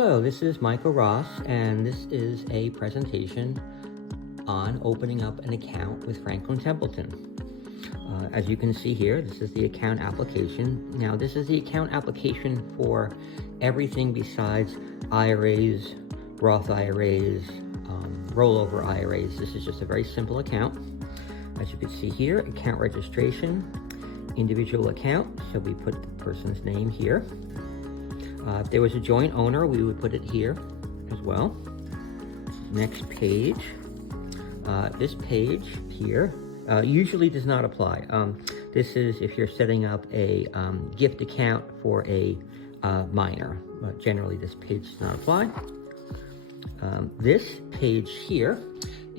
Hello, this is Michael Ross, and this is a presentation on opening up an account with Franklin Templeton. As you can see here, this is the account application. Now, this is the account application for everything besides IRAs, Roth IRAs, rollover IRAs. This is just a very simple account. As you can see here, account registration, individual account, so we put the person's name here. If there was a joint owner, we would put it here as well. Next page. This page here usually does not apply. This is if you're setting up a gift account for a minor. Generally, this page does not apply. This page here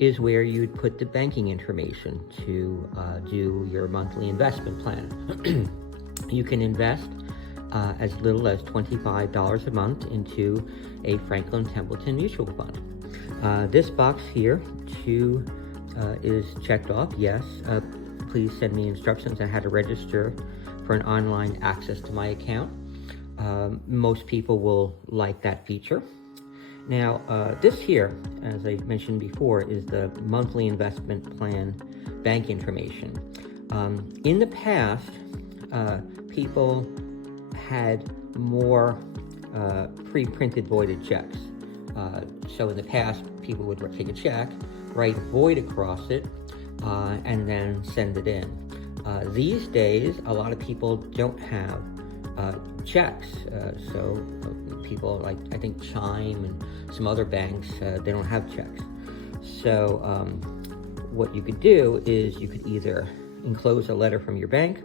is where you'd put the banking information to do your monthly investment plan. You can invest as little as $25 a month into a Franklin Templeton mutual fund. This box here is checked off. Yes, please send me instructions on how to register for an online access to my account. Most people will like that feature. Now, this here, as I mentioned before, is the monthly investment plan bank information. In the past, people had more pre-printed voided checks. So in the past, people would take a check, write void across it, and then send it in. These days, a lot of people don't have checks. So people like, I think Chime and some other banks, they don't have checks. So what you could do is you could either enclose a letter from your bank,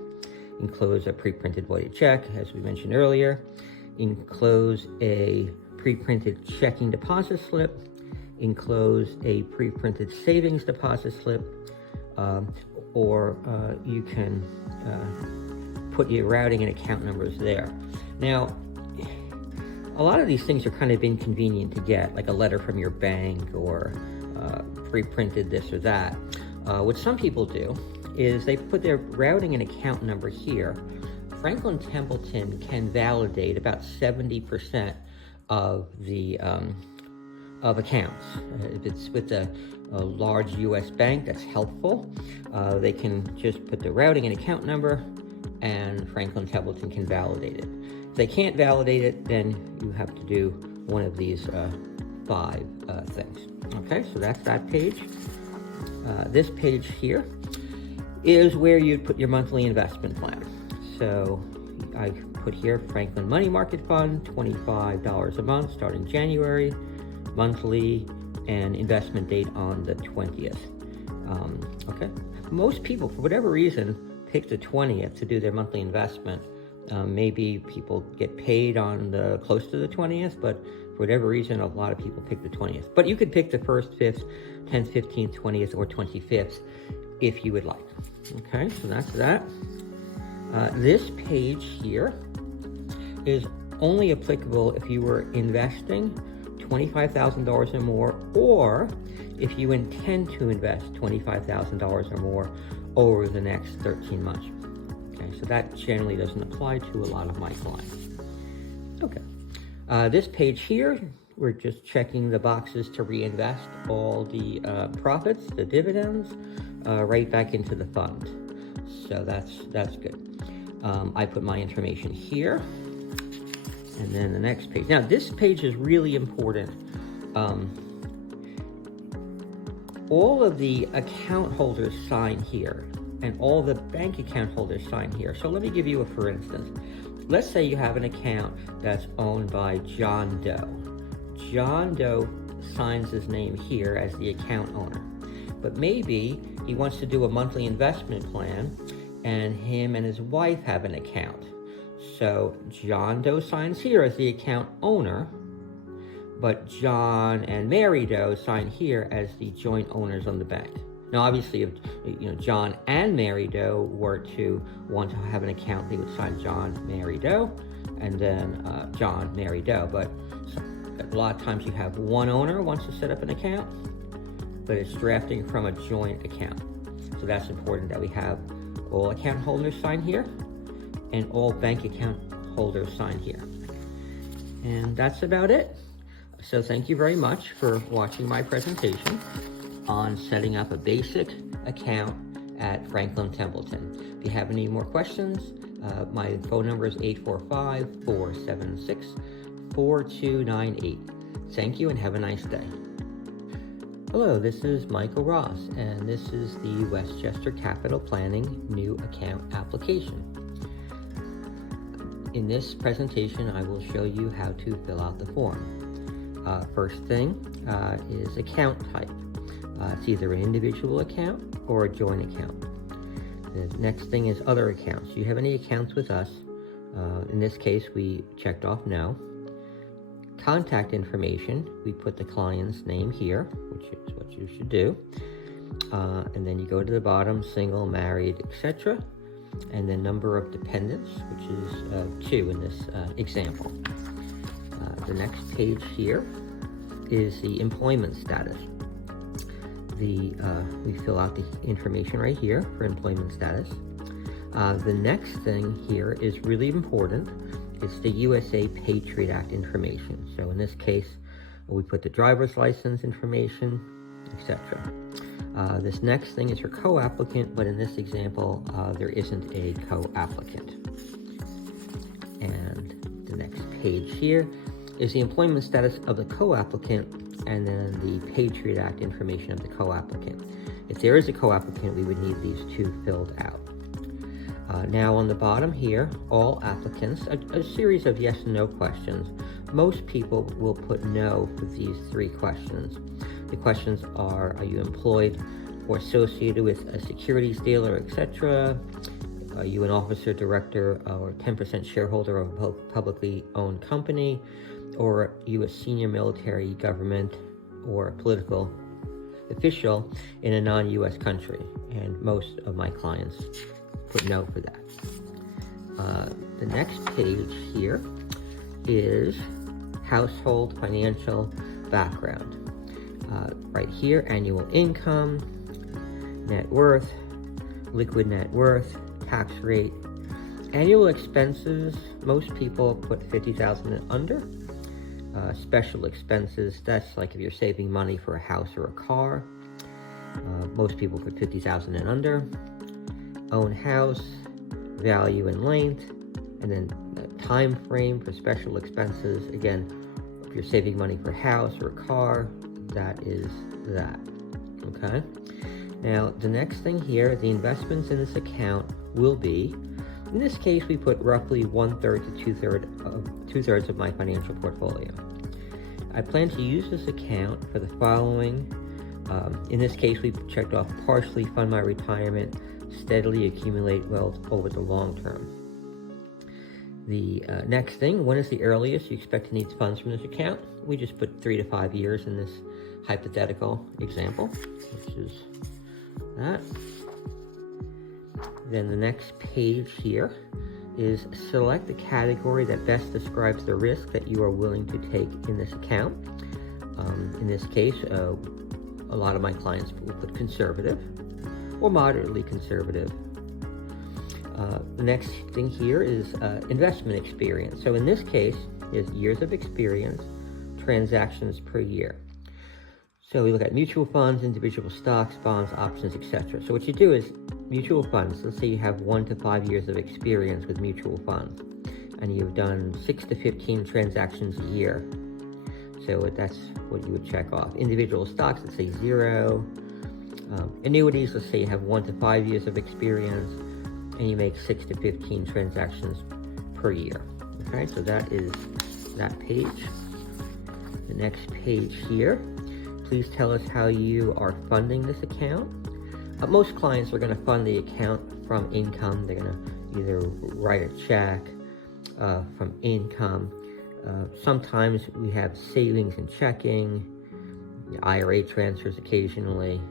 enclose a pre-printed voided check, as we mentioned earlier, enclose a pre-printed checking deposit slip, enclose a pre-printed savings deposit slip, or you can put your routing and account numbers there. Now, a lot of these things are kind of inconvenient to get, like a letter from your bank or pre-printed this or that. What some people do is they put their routing and account number here. Franklin Templeton can validate about 70% of the of accounts. If it's with a large U.S. bank, that's helpful. They can just put the routing and account number, and Franklin Templeton can validate it. If they can't validate it, then you have to do one of these 5 things. Okay, so that's that page. This page here is where you'd put your monthly investment plan. So I put here Franklin Money Market Fund, $25 a month starting January, monthly, and investment date on the 20th. Okay, most people, for whatever reason, pick the 20th to do their monthly investment. Maybe people get paid on the close to the 20th, but for whatever reason, a lot of people pick the 20th. But you could pick the 1st, 5th, 10th, 15th, 20th, or 25th if you would like. Okay, so that's that. This page here is only applicable if you were investing $25,000 or more, or if you intend to invest $25,000 or more over the next 13 months. Okay, so that generally doesn't apply to a lot of my clients. Okay, this page here, we're just checking the boxes to reinvest all the profits, the dividends, right back into the fund. So that's good. I put my information here, and then the next page. Now, this page is really important. All of the account holders sign here, and all the bank account holders sign here. So let me give you a for instance. Let's say you have an account that's owned by John Doe. John Doe signs his name here as the account owner. But maybe he wants to do a monthly investment plan, and him and his wife have an account. So John Doe signs here as the account owner, but John and Mary Doe sign here as the joint owners on the bank. Now, obviously, if John and Mary Doe were to want to have an account, they would sign John, Mary Doe, and then John, Mary Doe. But a lot of times you have one owner wants to set up an account, but it's drafting from a joint account. So that's important that we have all account holders sign here and all bank account holders sign here. And that's about it. So thank you very much for watching my presentation on setting up a basic account at Franklin Templeton. If you have any more questions, my phone number is 845-476-4298. Thank you and have a nice day. Hello, this is Michael Ross, and this is the Westchester Capital Planning New Account Application. In this presentation, I will show you how to fill out the form. First thing is account type. It's either an individual account or a joint account. The next thing is other accounts. Do you have any accounts with us? In this case, we checked off no. Contact information, we put the client's name here, which is what you should do. And then you go to the bottom, single, married, etc. And then number of dependents, which is 2 in this example. The next page here is the employment status. We fill out the information right here for employment status. The next thing here is really important. It's the USA Patriot Act information. So in this case, we put the driver's license information, etc. This next thing is for co-applicant, but in this example, there isn't a co-applicant. And the next page here is the employment status of the co-applicant, and then the Patriot Act information of the co-applicant. If there is a co-applicant, we would need these 2 filled out. Now on the bottom here, all applicants, a series of yes and no questions. Most people will put no for these 3 questions. The questions are you employed or associated with a securities dealer, etc.? Are you an officer, director, or 10% shareholder of a publicly owned company? Or are you a senior military, government, or political official in a non-US country? And most of my clients put no for that. The next page here is household financial background. Right here, annual income, net worth, liquid net worth, tax rate, annual expenses. Most people put 50,000 and under. Special expenses, that's like if you're saving money for a house or a car. Most people put 50,000 and under. Own house, value and length, and then time frame for special expenses. Again, if you're saving money for a house or a car, that is that. Okay. Now, the next thing here, the investments in this account will be, in this case, we put roughly 1/3 to 2/3 of my financial portfolio. I plan to use this account for the following. In this case, we checked off partially fund my retirement, steadily accumulate wealth over the long term. The next thing, when is the earliest you expect to need funds from this account? We just put 3 to 5 years in this hypothetical example, which is that. Then the next page here is select the category that best describes the risk that you are willing to take in this account. In this case, a lot of my clients will put conservative or moderately conservative. The next thing here is investment experience. So in this case, is years of experience, transactions per year. So we look at mutual funds, individual stocks, bonds, options, etc. So what you do is mutual funds. Let's say you have 1 to 5 years of experience with mutual funds, and you've done 6 to 15 transactions a year. So that's what you would check off. Individual stocks, let's say 0. Annuities, let's say you have 1 to 5 years of experience, and you make 6 to 15 transactions per year. Okay, so that is that page. The next page here, please tell us how you are funding this account. Most clients are going to fund the account from income. They're going to either write a check from income. Sometimes we have savings and checking, IRA transfers occasionally.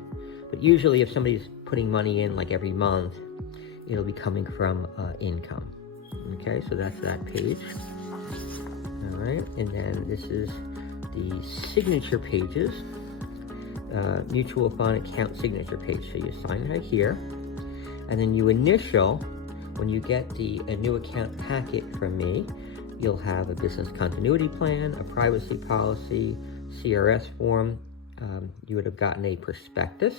But usually if somebody's putting money in like every month, it'll be coming from income. Okay, so that's that page. All right, and then this is the signature pages. Mutual fund account signature page. So you sign right here, and then you initial, when you get a new account packet from me, You'll have a business continuity plan, a privacy policy, CRS form. You would have gotten a prospectus,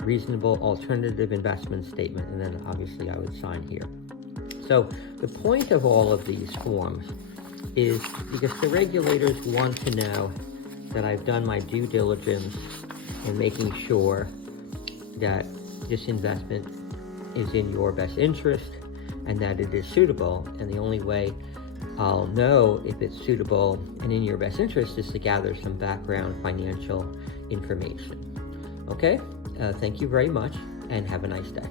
reasonable alternative investment statement, and then obviously I would sign here. So the point of all of these forms is because the regulators want to know that I've done my due diligence in making sure that this investment is in your best interest and that it is suitable. And the only way I'll know if it's suitable and in your best interest is to gather some background financial information. Okay, thank you very much and have a nice day.